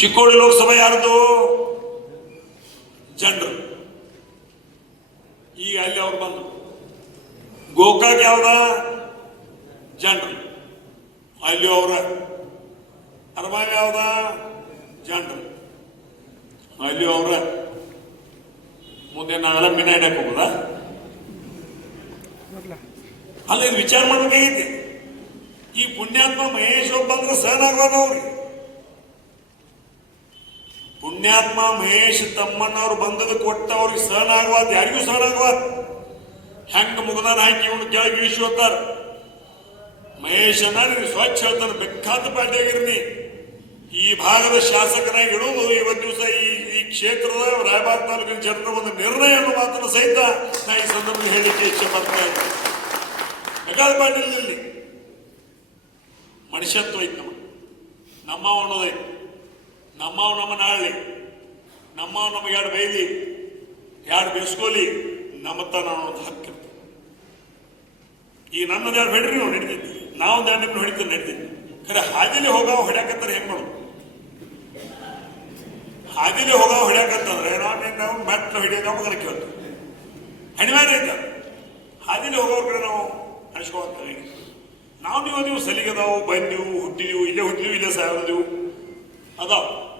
ಚಿಕ್ಕೋಡಿ ಲೋಕಸಭೆ ಯಾರ್ದು? ಜನರು ಈಗ ಅಲ್ಲಿ ಅವ್ರು ಬಂದರು. ಗೋಕಾಕ್ ಯಾವ್ದ? ಜನರು ಅಲ್ಲಿ ಅವ್ರ ಅರಬಾವಿ ಯಾವ್ದ? ಜನರು ಅಲ್ಲಿ ಅವ್ರ ಮುಂದೆ ನಾವೆಲ್ಲ ಮಿನ ಹಿಡಕ್ ಅಲ್ಲಿ ವಿಚಾರ ಮಾಡಬೇಕಾಗಿತ್ತು. ಈ ಪುಣ್ಯಾತ್ಮ ಮಹೇಶ್ ಒಬ್ಬ ಅಂದ್ರೆ ಪುಣ್ಯಾತ್ಮ ಮಹೇಶ್ ತಮ್ಮಣ್ಣವ್ರು ಬಂದದ ಕೊಟ್ಟ ಅವ್ರಿಗೆ ಸಹನ ಆಗ್ಬಾರ್ದು ಯಾರಿಗೂ ಸಹನ ಆಗ್ಬಾರ್ದು ಹೆಂಗ ಮುಗದಾನ ಹಾಕಿ ಇವನು ಕೆಳಗೆ ಇಳಿಸಿ ಹೋಗ್ತಾರ ಮಹೇಶನ ನೀವು ಸ್ವಚ್ಛ ಹೇಳ್ತಾನೆ, ಬೇಕಾದ ಪಾರ್ಟಿಯಾಗಿರ್ನಿ ಈ ಭಾಗದ ಶಾಸಕನಾಗಿ ಇಡುವುದು ಇವತ್ತು ದಿವಸ ಈ ಈ ಕ್ಷೇತ್ರದ ರಾಯಬಾಗ್ ತಾಲೂಕಿನ ಜನರ ಒಂದು ನಿರ್ಣಯ ಅನ್ನೋ ಸಹಿತ ನಾ ಈ ಸಂದರ್ಭದಲ್ಲಿ ಹೇಳಲಿಕ್ಕೆ ಇಚ್ಛೆ ಪಡ್ತಾ ಇದ್ದೇನೆ ಬೇಕಾದ ಪಾಟೀಲ್ ಮನುಷ್ಯತ್ವ ಐತಮ್ಮ ನಮ್ಮ ನಮ್ಮವ ಅನ್ನೋದೈತಿ ನಮ್ಮವ ನಮ್ಮ ಆಳ್ಲಿ. ನಮ್ಮ ನಮಗೆ ಎರಡು ಬೈಲಿ ಎರಡು ಬೇಸ್ಕೋಲಿ ನಮ್ಮತ್ತ ನಾವು ಒಂದು ಹಕ್ಕಿರ್ತದೆ ಈ ನನ್ನ ಎರಡು ಬೇಡ್ರಿ ನಾವು ನಡೀತೈತಿ. ನಾವು ನಿಮ್ಗೆ ಹೊಡಿತೀವಿ ನಡೀತೈತಿ. ಖರೆ ಹಾದಿಲಿ ಹೋಗಾವ ಹೊಡ್ಯಾಕತ್ತಾರೆ ಹೆಂಗೆ ಮಾಡೋದು? ಹಾದಿಲಿ ಹೋಗಾವ ಹೊಡ್ಯಾಕತ್ತಂದ್ರೆ ನಾವು ನಾವು ಮೆಟ್ಲು ಹೊಡಿಯೋದು ನಮಗೆ ಕೇಳ್ತೀವಿ ಹಣಿವಾರ ಐತೆ? ಹಾದಿಲಿ ಹೋಗೋರ ಕಡೆ ನಾವು ಅನಿಸ್ಕೊಳ್ತೇವೆ ನಾವು ನೀವು ನೀವು ಸಲಿಗದಾವು, ಬಂದೀವು, ಹುಟ್ಟಿದೀವಿ, ಇಲ್ಲೇ ಹುಟ್ಟಿದೀವಿ, ಇಲ್ಲೇ ಸಾಯೋದಿವು 好不？